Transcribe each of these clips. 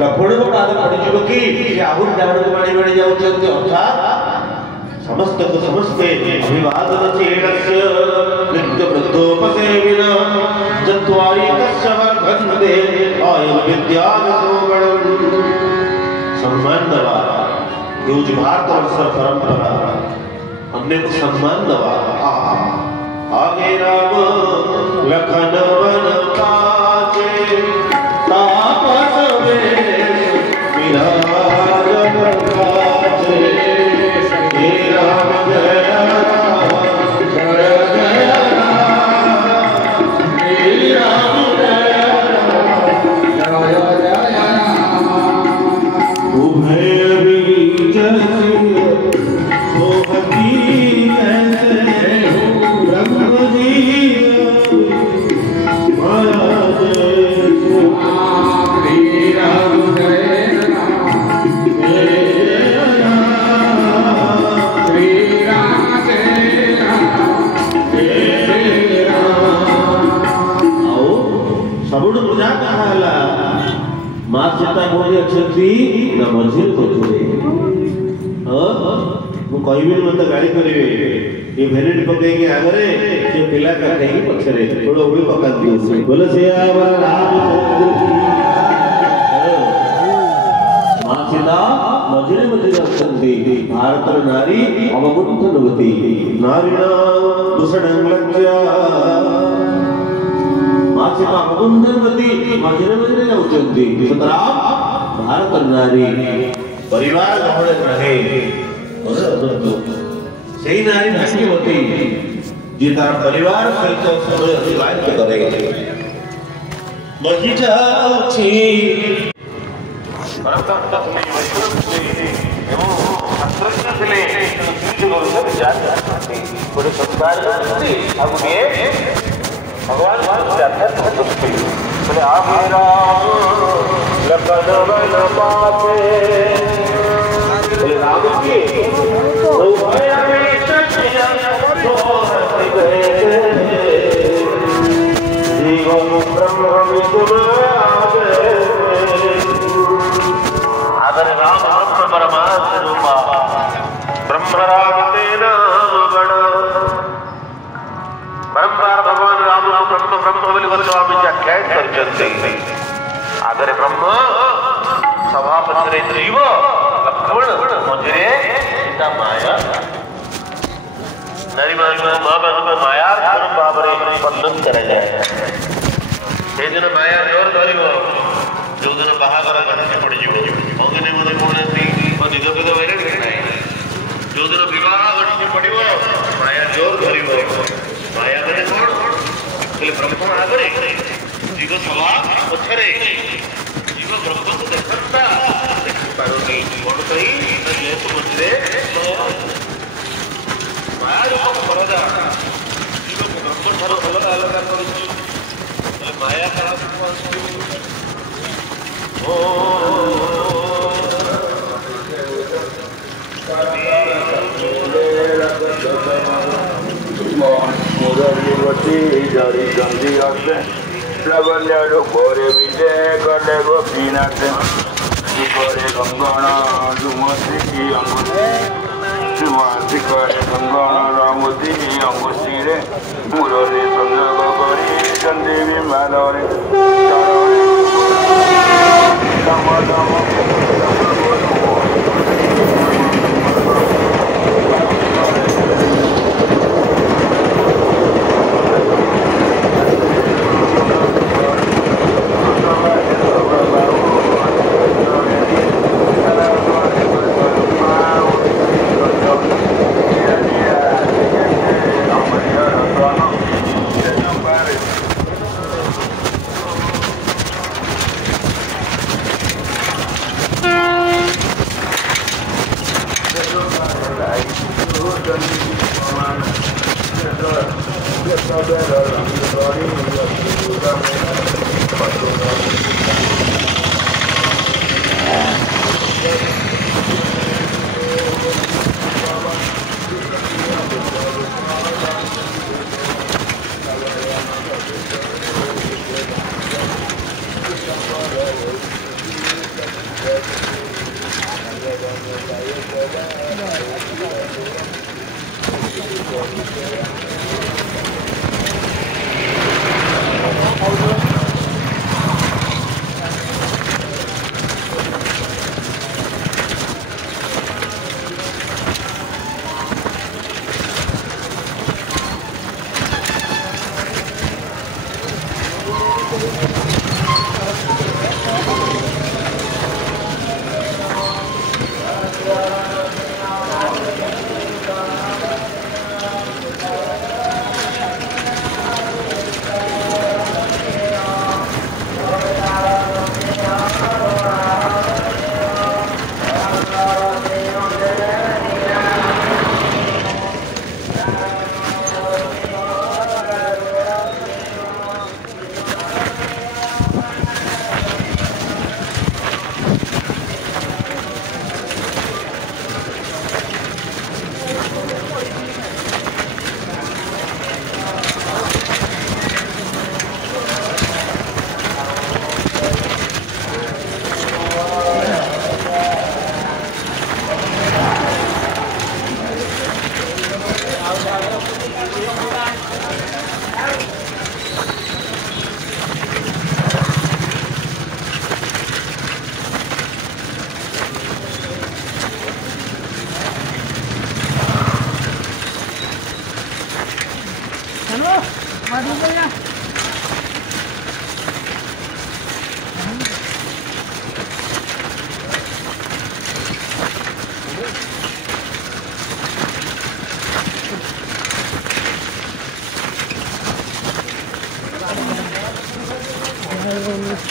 लक्ष्मण को पाद पड़ीज कि आहु डाण को बाणी बाणी जाऊँ अर्थात समस्त को समस्ते अभिवादन चेतस्य नित्य वृद्धोपसेविना चत्वारि तस्य वर्धन्ते आयुर् विद्यागतोगणम् सम्मान दवा यूज भारत वर्ष परंपरा हमने को सम्मान दवा आगे राम लखन वन काजे तापस वेश विराज प्रकाशे राम जय राम जय जय राम श्री राम जय राम जय जय राम उभय बीच सोहती कैसे हो ब्रह्म जी माया जय श्री राम जय राम जय सबुठ पूजा कहाला मां सीता मोदी अछंती न मझिर होथुरे मु कहबी मत गाड़ी करिवे ये भेनेट पके के आगरे से पिला काटे की पछरे थोड़ा उड़ी पका दियो बोले से रामचंद्र की मां सीता मझिर मझिर अछंती भारत नारी अवगुंठ नवती नारीणा दुसडं लज्जा मासिका अवगुंधनवती मझिरे मझिरे जाउचंती सुतराम भारत नारी परिवार गहणे रहे सेही नारी भाग्यवती जे तार परिवार सहित समय अतिबाहित करे बगीचा छी परंतु तुम्हें वैष्णव एवं शास्त्रज्ञ ଥିଲେ जो विचार करते गोटे संस्कार करते अब ये भगवान अध्यात्म दृष्टि बोले आप लखन वन पाते बोले राम की जीवन ब्रह्म आदर राम ब्रह्म परमात्म रूपा ब्रह्मराम तेना परंपरा भगवान राम ब्रह्म ब्रह्म बोली गोस्वामी व्याख्यान करते आगरे ब्रह्म सभापति जीव लक्ष्मण मझिरे सीता माया नारी माया स्वरूप भाव वर्णन कराए से दिन माया जोर धर जो दिन बाहागर घंटे पड़ो अंगने मत कौन निज पद वैराण ना जो दिन बह घंटे पड़ो माया जोर धर माया मैंने कौन बोले ब्रह्म आगे जीव सभा पछरे जीव ब्रह्म को देखता देखिपारे कौन कही जेहेतु मझे माया रूप परदा जीव को ब्रह्म ठार अलग अलग कर माया का मुरलीवती जड़ी गंधी हसे लवण्य रूपरे विजय कले गोपीनाथ शिवरे गंगण डुमती अंगुष्ठी सुमति करे गंगण रामती अंगुष्ठी रे मुरली संयोग करी चंदेवी मानरे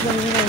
Woo!